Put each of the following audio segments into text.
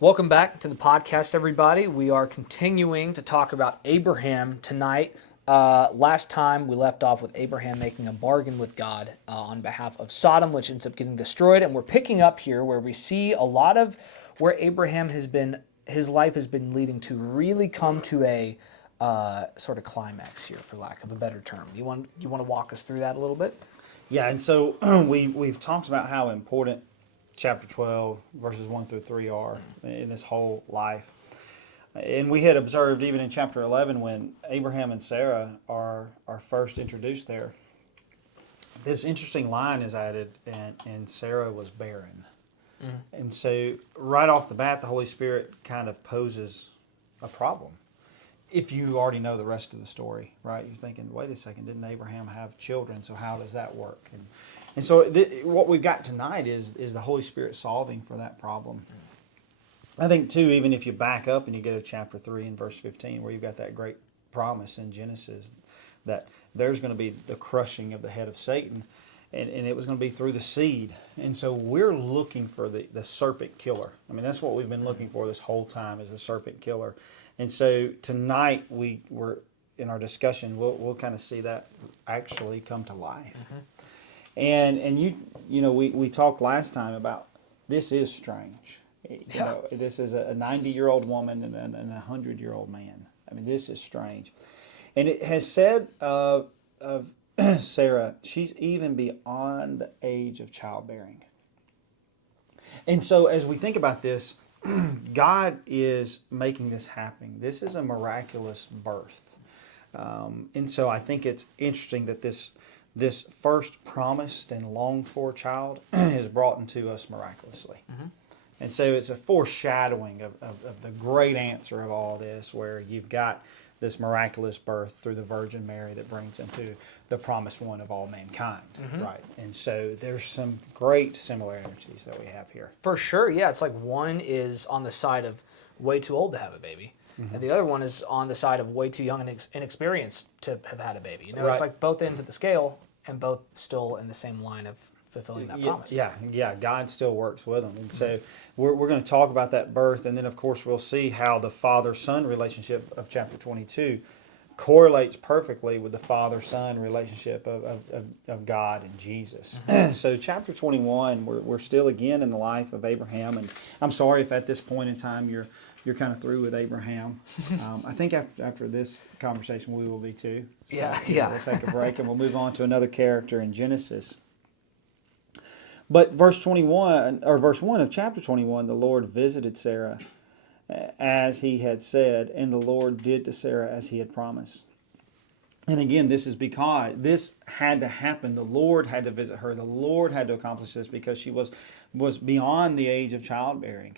Welcome back to the podcast, everybody. We are continuing to talk about Abraham tonight. Last time we left off with Abraham making a bargain with God on behalf of Sodom, which ends up getting destroyed. And we're picking up here where we see a lot of where Abraham his life has been leading to really come to a sort of climax here, for lack of a better term. You want to walk us through that a little bit? Yeah, and so we've talked about how important chapter 12, verses 1 through 3 are in this whole life. And we had observed even in chapter 11 when Abraham and Sarah are first introduced there, this interesting line is added, and Sarah was barren. And so right off the bat, the Holy Spirit kind of poses a problem. If you already know the rest of the story, right? You're thinking, wait a second, didn't Abraham have children? So how does that work? And so what we've got tonight is the Holy Spirit solving for that problem. I think, too, even if you back up and you go to chapter 3 and verse 15, where you've got that great promise in Genesis that there's going to be the crushing of the head of Satan, and it was going to be through the seed. And so we're looking for the serpent killer. I mean, that's what we've been looking for this whole time, is the serpent killer. And so tonight we're in our discussion, we'll kind of see that actually come to life. And you know we talked last time about this is strange. You know, this is a 90-year-old woman and a 100-year-old man. I mean, this is strange. And it has said of Sarah, she's even beyond the age of childbearing. And so as we think about this, God is making this happen. This is a miraculous birth. And so I think it's interesting that this first promised and longed for child is brought into us miraculously. And so it's a foreshadowing of the great answer of all this, where you've got this miraculous birth through the Virgin Mary that brings into the promised one of all mankind, right? And so there's some great similarities that we have here. For sure, yeah. It's like one is on the side of way too old to have a baby, and the other one is on the side of way too young and inexperienced to have had a baby. You know, Right. it's like both ends of the scale, and both still in the same line of fulfilling that promise. Yeah. God still works with them, and so we're going to talk about that birth, and then of course we'll see how the father-son relationship of chapter 22 correlates perfectly with the father-son relationship of God and Jesus. So chapter 21, we're still again in the life of Abraham, and I'm sorry if at this point in time you're kind of through with Abraham. I think after this conversation we will be too. So, Yeah. We'll take a break and we'll move on to another character in Genesis. But verse 1 of chapter 21, the Lord visited Sarah as he had said, and the Lord did to Sarah as he had promised. And again, this is because this had to happen. The Lord had to visit her. The Lord had to accomplish this because she was beyond the age of childbearing.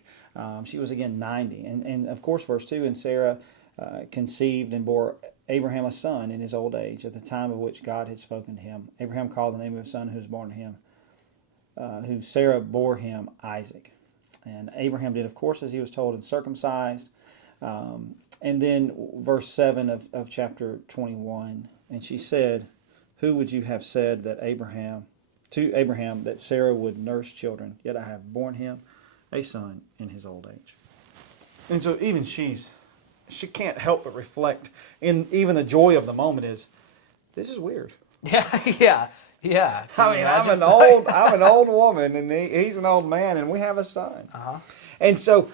She was again 90. And of course, verse 2, and Sarah conceived and bore Abraham a son in his old age, at the time of which God had spoken to him. Abraham called the name of his son who was born to him, who Sarah bore him Isaac. And Abraham did, of course, as he was told, and circumcised. And then verse 7 of chapter 21, and she said, who would you have said that to Abraham that Sarah would nurse children, yet I have borne him a son in his old age. And so even she can't help but reflect, in even the joy of the moment is, this is weird. Yeah. I mean, I'm an old woman, and he's an old man, and we have a son. And so,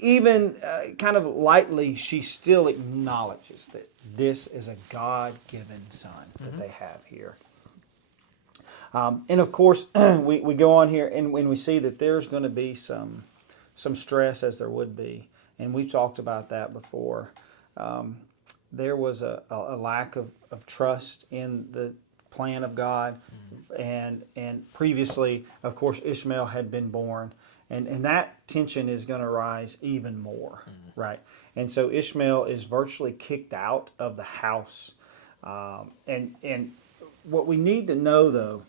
even kind of lightly, she still acknowledges that this is a God-given son that they have here. And of course, we go on here, and when we see that there's going to be some stress, as there would be, and we've talked about that before. There was a lack of trust in the plan of God, and previously, of course, Ishmael had been born, and that tension is going to rise even more, right? And so Ishmael is virtually kicked out of the house, and what we need to know, though,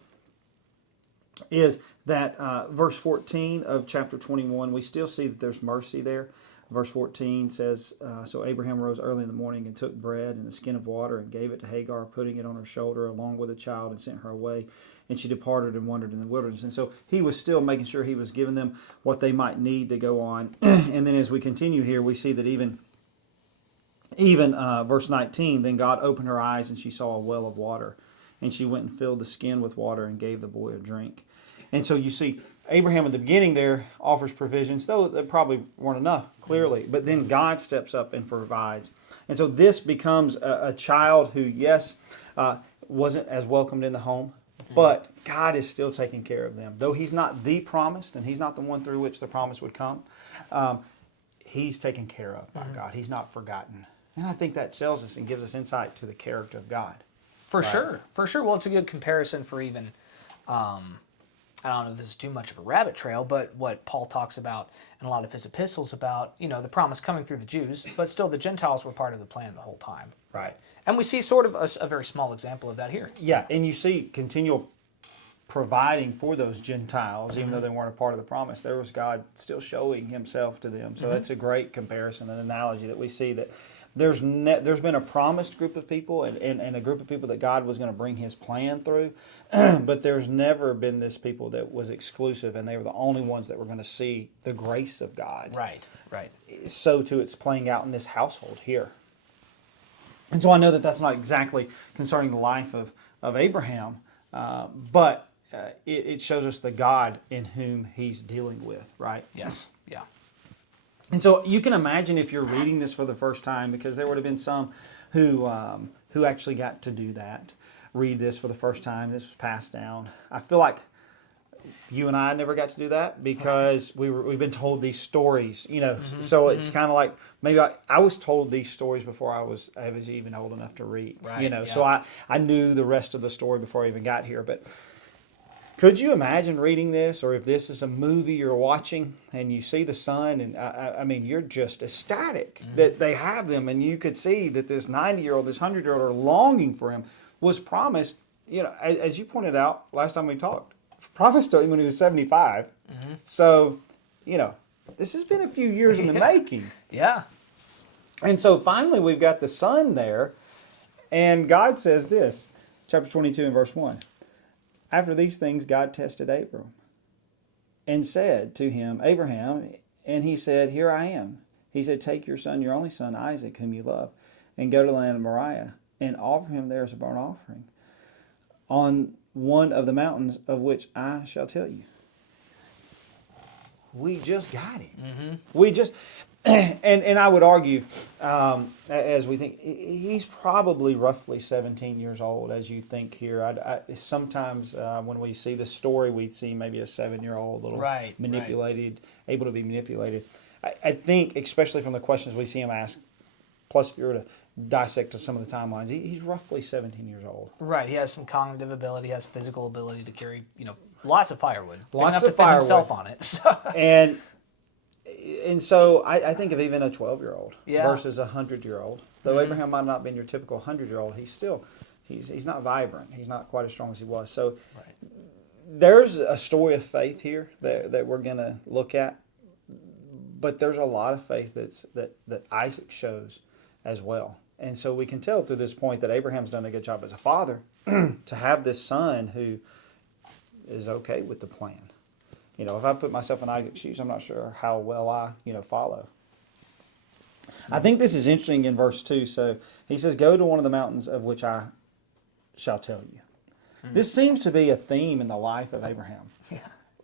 is that verse 14 of chapter 21, we still see that there's mercy there. Verse 14 says, So Abraham rose early in the morning and took bread and a skin of water and gave it to Hagar, putting it on her shoulder along with the child, and sent her away. And she departed and wandered in the wilderness. And so he was still making sure he was giving them what they might need to go on. And then as we continue here, we see that even verse 19, then God opened her eyes and she saw a well of water. And she went and filled the skin with water and gave the boy a drink. And so you see, Abraham at the beginning there offers provisions, though they probably weren't enough, clearly. But then God steps up and provides. And so this becomes a child who, yes, wasn't as welcomed in the home, but God is still taking care of them. Though he's not the promised, and he's not the one through which the promise would come, he's taken care of by God. He's not forgotten. And I think that tells us and gives us insight to the character of God. For sure. Well, it's a good comparison for even, I don't know if this is too much of a rabbit trail, but what Paul talks about in a lot of his epistles about, the promise coming through the Jews, but still the Gentiles were part of the plan the whole time. Right. And we see sort of a very small example of that here. Yeah, and you see continual providing for those Gentiles, even though they weren't a part of the promise. There was God still showing himself to them. So that's a great comparison and analogy that we see that there's been a promised group of people and a group of people that God was going to bring his plan through, but there's never been this people that was exclusive and they were the only ones that were going to see the grace of God. Right. So too it's playing out in this household here. And so I know that that's not exactly concerning the life of Abraham, but it shows us the God in whom he's dealing with, right? Yes. Yeah. And so you can imagine if you're reading this for the first time, because there would have been some who actually got to do that, read this for the first time. This was passed down. I feel like you and I never got to do that because we've been told these stories, So it's kind of like maybe I was told these stories before I was even old enough to read, right, So I knew the rest of the story before I even got here. But could you imagine reading this, or if this is a movie you're watching and you see the son, and I mean, you're just ecstatic that they have them, and you could see that this 90-year-old, this 100-year-old are longing for him, was promised, as you pointed out last time we talked, promised to him when he was 75. So, this has been a few years in the making. Yeah. And so finally we've got the son there, and God says this, chapter 22 and verse 1. After these things, God tested Abram and said to him, Abraham, and he said, Here I am. He said, Take your son, your only son, Isaac, whom you love, and go to the land of Moriah, and offer him there as a burnt offering on one of the mountains of which I shall tell you. We just got him. We just, and I would argue, as we think, he's probably roughly 17 years old, as you think here. Sometimes when we see the story, we see maybe a 7-year-old, little manipulated, able to be manipulated. I think, especially from the questions we see him ask, plus if you were to dissect some of the timelines, he's roughly 17 years old. Right. He has some cognitive ability, has physical ability to carry, lots of firewood. Lots of of firewood. Himself on it. So. And so I think of even a 12-year-old versus a 100-year-old. Though Abraham might not have been your typical 100-year-old, he's not vibrant. He's not quite as strong as he was. So there's a story of faith here that we're going to look at. But there's a lot of faith that Isaac shows as well. And so we can tell through this point that Abraham's done a good job as a father to have this son who is okay with the plan. If I put myself in Isaac's shoes, I'm not sure how well I, follow. I think this is interesting in verse 2. So he says, Go to one of the mountains of which I shall tell you. This seems to be a theme in the life of Abraham. Yeah.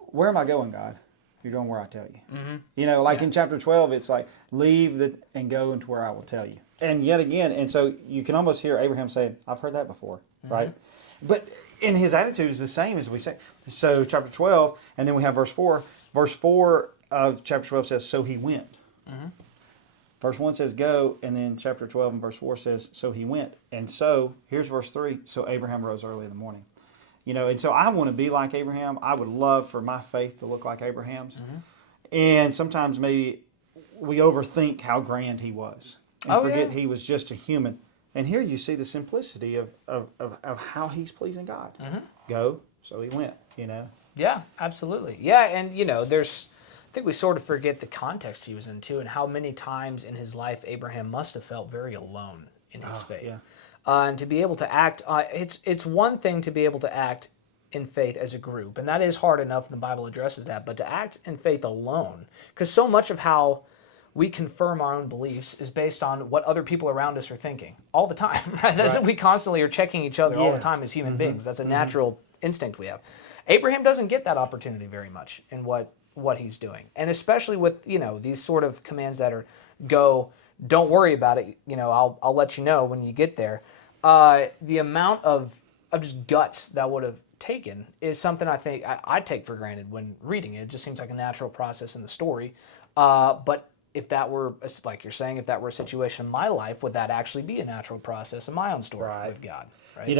Where am I going, God? You're going where I tell you. In chapter 12, it's like, leave and go into where I will tell you. And yet again, and so you can almost hear Abraham saying, I've heard that before, right? But in his attitude is the same as we say. So chapter 12, and then we have verse 4. Verse 4 of chapter 12 says, So he went. Verse 1 says, Go, and then chapter 12 and verse 4 says, So he went. And so, here's verse 3, So Abraham rose early in the morning. And so I want to be like Abraham. I would love for my faith to look like Abraham's. And sometimes maybe we overthink how grand he was and forget he was just a human. And here you see the simplicity of how he's pleasing God. Go, so he went, Yeah, absolutely. Yeah, and there's I think we sort of forget the context he was in too, and how many times in his life Abraham must have felt very alone in his faith. Yeah. And to be able to act, it's one thing to be able to act in faith as a group, and that is hard enough, and the Bible addresses that. But to act in faith alone, because so much of how we confirm our own beliefs is based on what other people around us are thinking all the time. Right? Right. We constantly are checking each other all the Yeah. time as human beings. That's a natural instinct we have. Abraham doesn't get that opportunity very much in what he's doing, and especially with these sort of commands that are don't worry about it. I'll let you know when you get there. The amount of just guts that would have taken is something I think I take for granted when reading it. It just seems like a natural process in the story. But if that were, like you're saying, if that were a situation in my life, would that actually be a natural process in my own story with God? Right?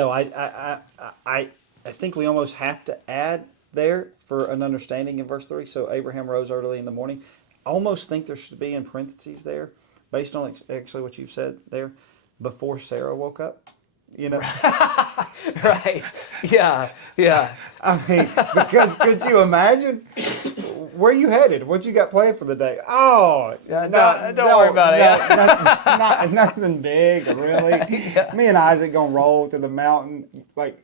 I think we almost have to add there for an understanding in verse 3. So Abraham rose early in the morning. I almost think there should be in parentheses there, based on actually what you've said there, before Sarah woke up. Right. Yeah. I mean, because could you imagine? Where you headed? What you got planned for the day? Oh, don't worry about it. Nothing big, really. Yeah. Me and Isaac gonna roll to the mountain. Like,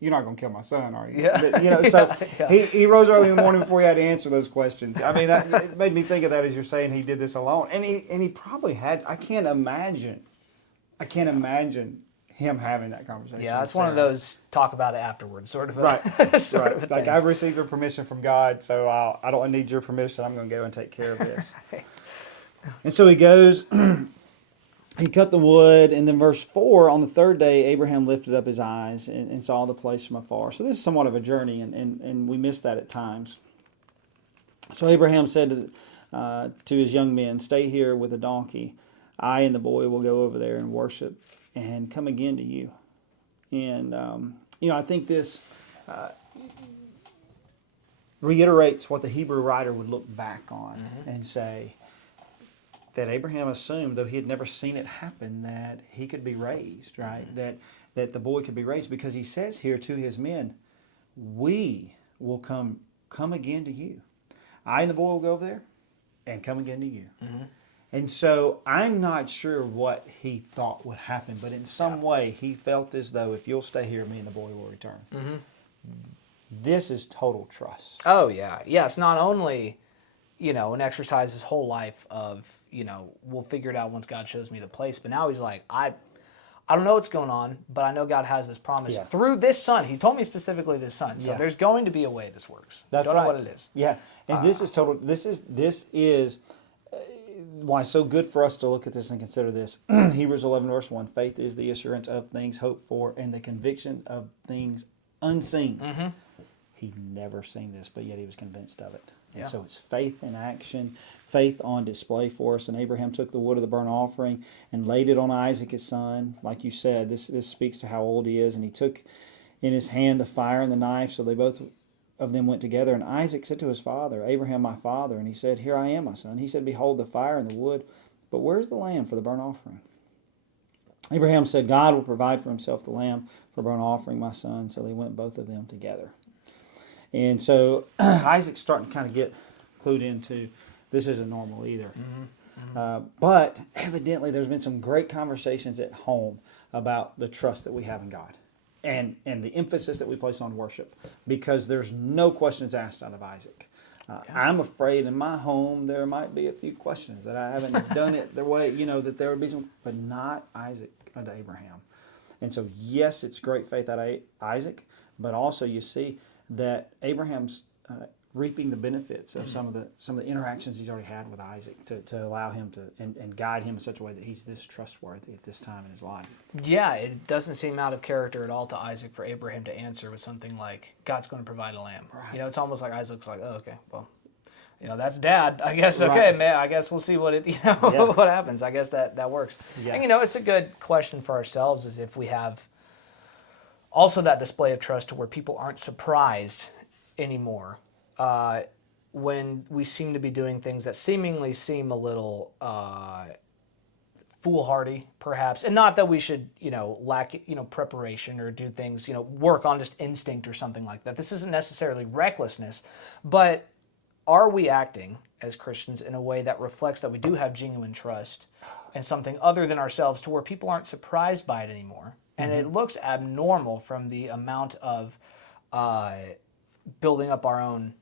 you're not gonna kill my son, are you? Yeah. So he rose early in the morning before he had to answer those questions. I mean, it made me think of that as you're saying he did this alone, and he probably had. I can't imagine him having that conversation. Yeah, it's one of those talk about it afterwards sort of. Right. Sort of like, I've received your permission from God, so I don't need your permission. I'm going to go and take care of this. And so he goes, he cut the wood, and then verse 4, on the third day, Abraham lifted up his eyes and saw the place from afar. So this is somewhat of a journey, and we miss that at times. So Abraham said to his young men, stay here with the donkey. I and the boy will go over there and worship and come again to you. And, I think this reiterates what the Hebrew writer would look back on and say that Abraham assumed, though he had never seen it happen, that he could be raised, right? That the boy could be raised, because he says here to his men, we will come again to you. I and the boy will go over there and come again to you. And so I'm not sure what he thought would happen, but in some way he felt as though, if you'll stay here, me and the boy will return. This is total trust. Oh, yeah. Yeah, it's not only, an exercise his whole life of, we'll figure it out once God shows me the place, but now he's like, I don't know what's going on, but I know God has this promise through this son. He told me specifically this son. So there's going to be a way this works. That's don't right. know what it is. Yeah, and this is why it's so good for us to look at this and consider this. Hebrews 11 verse 1, faith is the assurance of things hoped for and the conviction of things unseen. He'd never seen this, but yet he was convinced of it. And so it's faith in action, faith on display for us. And Abraham took the wood of the burnt offering and laid it on Isaac his son. Like you said, this speaks to how old he is. And he took in his hand the fire and the knife, so they both of them went together. And Isaac said to his father, Abraham, my father. And he said, here I am, my son. He said, behold the fire and the wood, but where's the lamb for the burnt offering? Abraham said, God will provide for himself the lamb for burnt offering, my son. So they went both of them together. And so Isaac's starting to kind of get clued into this isn't normal either. But evidently there's been some great conversations at home about the trust that we have in God. And the emphasis that we place on worship, because there's no questions asked out of Isaac. I'm afraid in my home there might be a few questions that I haven't done it the way, that there would be some, but not Isaac unto Abraham. And so, yes, it's great faith out of Isaac, but also you see that Abraham's reaping the benefits of some of the interactions he's already had with Isaac to allow him to and guide him in such a way that he's this trustworthy at this time in his life. Yeah, it doesn't seem out of character at all to Isaac for Abraham to answer with something like, God's going to provide a lamb. Right. It's almost like Isaac's like, oh, okay, well, that's Dad. I guess, okay, right. Man, I guess we'll see what what happens. I guess that works. Yeah. And, it's a good question for ourselves is if we have also that display of trust to where people aren't surprised anymore when we seem to be doing things that seemingly seem a little foolhardy, perhaps. And not that we should, lack, preparation or do things, work on just instinct or something like that. This isn't necessarily recklessness, but are we acting as Christians in a way that reflects that we do have genuine trust and something other than ourselves, to where people aren't surprised by it anymore? And it looks abnormal from the amount of building up our own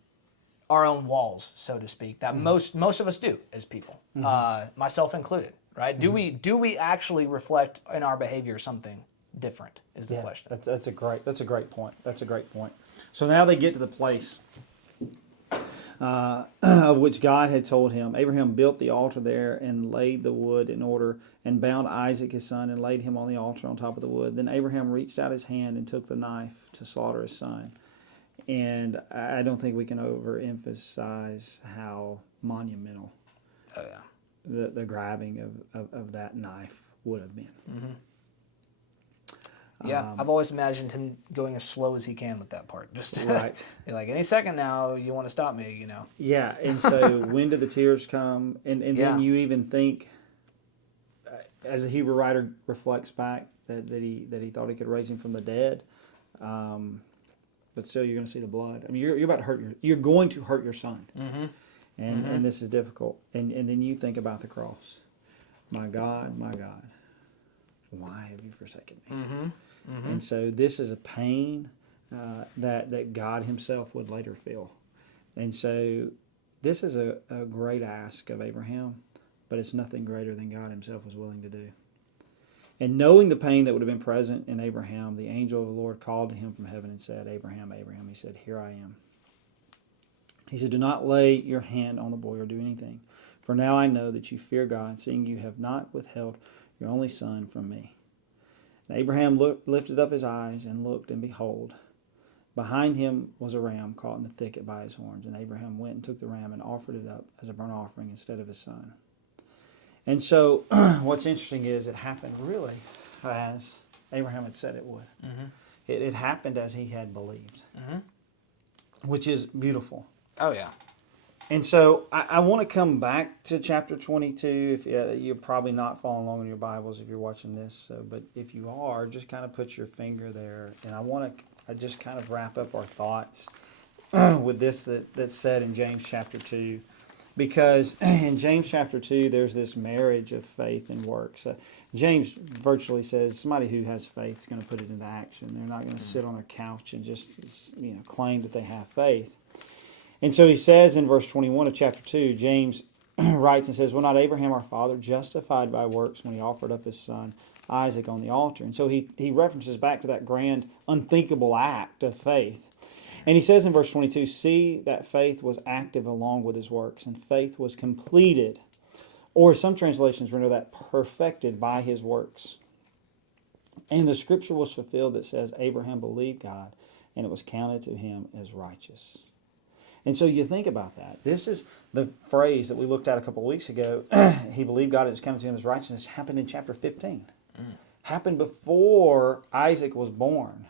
walls, so to speak, that most of us do as people, myself included. Right? Do we actually reflect in our behavior something different? Is the question. That's a great point. That's a great point. So now they get to the place of which God had told him. Abraham built the altar there and laid the wood in order, and bound Isaac his son and laid him on the altar on top of the wood. Then Abraham reached out his hand and took the knife to slaughter his son. And I don't think we can overemphasize how monumental the grabbing of that knife would have been. Yeah, I've always imagined him going as slow as he can with that part. Just Right. like, any second now, you want to stop me, you know. Yeah, and so when do the tears come? And then you even think, as the Hebrew writer reflects back, that he thought he could raise him from the dead, but still you're going to see the blood. I mean, you're about to you're going to hurt your son, and this is difficult. And then you think about the cross. My God, why have you forsaken me? And so this is a pain that God himself would later feel. And so this is a great ask of Abraham, but it's nothing greater than God himself was willing to do. And knowing the pain that would have been present in Abraham, the angel of the Lord called to him from heaven and said, Abraham, Abraham. He said, here I am. He said, do not lay your hand on the boy or do anything. For now I know that you fear God, seeing you have not withheld your only son from me. And Abraham lifted up his eyes and looked, and behold, behind him was a ram caught in the thicket by his horns. And Abraham went and took the ram and offered it up as a burnt offering instead of his son. And so what's interesting is it happened really as Abraham had said it would. It happened as he had believed, which is beautiful. Oh, yeah. And so I want to come back to chapter 22. If you're probably not following along in your Bibles if you're watching this, but if you are, just kind of put your finger there. And I want to just kind of wrap up our thoughts with this that's said in James chapter 2. Because in James chapter 2, there's this marriage of faith and works. James virtually says somebody who has faith is going to put it into action. They're not going to sit on a couch and just claim that they have faith. And so he says in verse 21 of chapter 2, James writes and says, "Will not Abraham our father justified by works when he offered up his son Isaac on the altar?" And so he references back to that grand, unthinkable act of faith. And he says in verse 22, "See that faith was active along with his works, and faith was completed." Or some translations render that perfected by his works. And the scripture was fulfilled that says, Abraham believed God, and it was counted to him as righteous. And so you think about that. This is the phrase that we looked at a couple of weeks ago. He believed God, it was counted to him as righteousness. Happened in chapter 15. Happened before Isaac was born.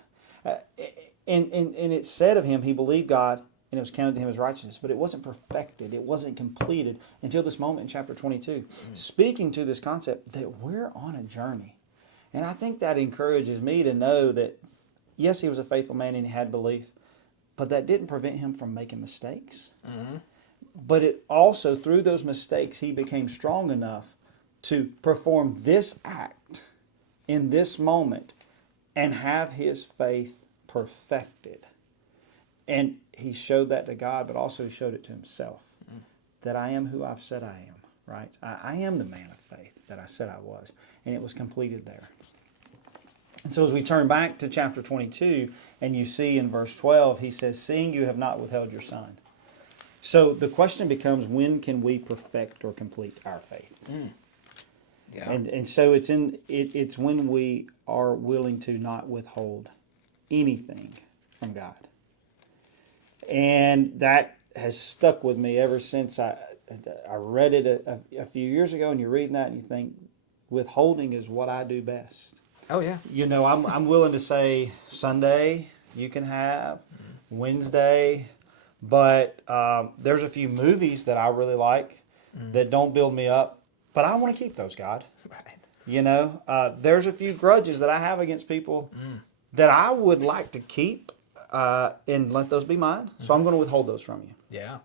And it said of him, he believed God, and it was counted to him as righteousness. But it wasn't perfected. It wasn't completed until this moment in chapter 22. Speaking to this concept that we're on a journey. And I think that encourages me to know that, yes, he was a faithful man and he had belief. But that didn't prevent him from making mistakes. But it also, through those mistakes, he became strong enough to perform this act in this moment and have his faith perfected. And he showed that to God, but also he showed it to himself. That I am who I've said I am, right? I am the man of faith that I said I was. And it was completed there. And so as we turn back to chapter 22, and you see in verse 12, he says, "Seeing you have not withheld your son." So the question becomes, when can we perfect or complete our faith? Yeah. And so it's when we are willing to not withhold anything from God. And that has stuck with me ever since I read it a few years ago, and you're reading that and you think, withholding is what I do best. Oh, yeah. I'm willing to say Sunday you can have, Wednesday, but there's a few movies that I really like that don't build me up, but I want to keep those, God. Right. There's a few grudges that I have against people that I would like to keep and let those be mine, so I'm going to withhold those from you. Yeah.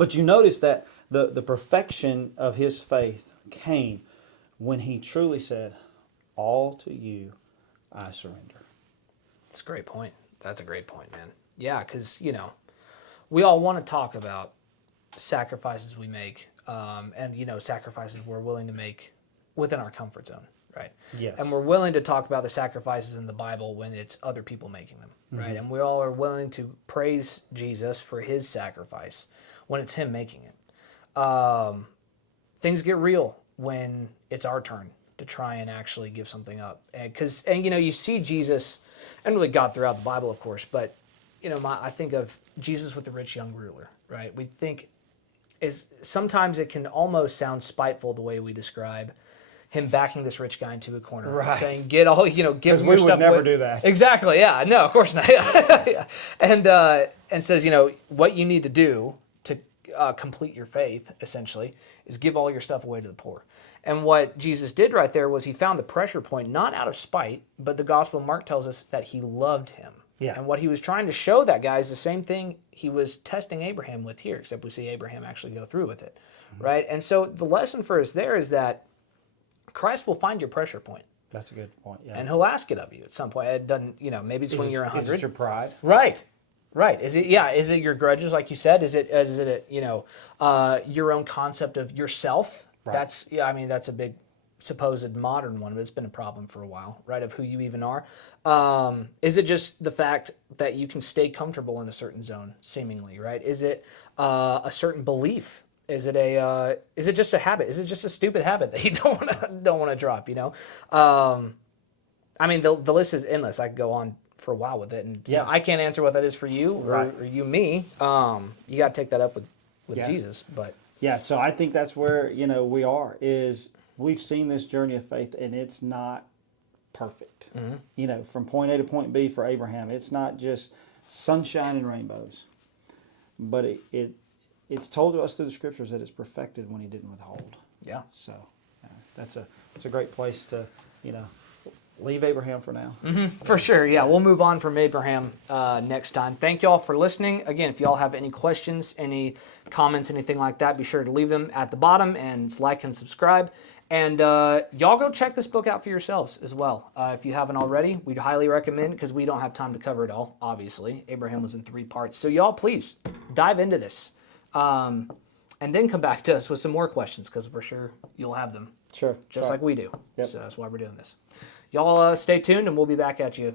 But you notice that the perfection of his faith came when he truly said, all to you I surrender. That's a great point. That's a great point, man. Yeah, because, we all want to talk about sacrifices we make, and, sacrifices we're willing to make within our comfort zone, right? Yes. And we're willing to talk about the sacrifices in the Bible when it's other people making them, right? And we all are willing to praise Jesus for his sacrifice when it's him making it. Things get real when it's our turn to try and actually give something up. And you see Jesus, and really God throughout the Bible, of course, but, I think of Jesus with the rich young ruler, right? We think sometimes it can almost sound spiteful the way we describe him backing this rich guy into a corner, Right. saying, "Get all, give me your stuff." we would never do that. Exactly. Yeah. No, of course not. Yeah. And says, what you need to do to complete your faith, essentially, is give all your stuff away to the poor. And what Jesus did right there was he found the pressure point, not out of spite, but the Gospel of Mark tells us that he loved him. Yeah. And what he was trying to show that guy is the same thing he was testing Abraham with here, except we see Abraham actually go through with it, right? And so the lesson for us there is that Christ will find your pressure point. That's a good point, yeah. And he'll ask it of you at some point. It doesn't, maybe it's when you're 100. Is it your pride? Right. Is it your grudges, like you said? Is it your own concept of yourself? Right. That's a big supposed modern one, but it's been a problem for a while, right? Of who you even are. Is it just the fact that you can stay comfortable in a certain zone, seemingly, right? Is it a certain belief? Is it just a habit? Is it just a stupid habit that you don't want to drop? The list is endless. I could go on for a while with it, and I can't answer what that is for you or you me. You got to take that up with Jesus, but so I think that's where we are. Is we've seen this journey of faith, and it's not perfect. From point A to point B for Abraham, it's not just sunshine and rainbows, but it's told to us through the scriptures that it's perfected when he didn't withhold. Yeah. So that's a great place to leave Abraham for now. For sure, yeah. We'll move on from Abraham next time. Thank y'all for listening. Again, if y'all have any questions, any comments, anything like that, be sure to leave them at the bottom and like and subscribe. And y'all go check this book out for yourselves as well. If you haven't already, we'd highly recommend, because we don't have time to cover it all, obviously. Abraham was in 3 parts. So y'all, please, dive into this. And then come back to us with some more questions, because we're sure you'll have them. Sure. Just like we do. Yep. So that's why we're doing this. Y'all stay tuned, and we'll be back at you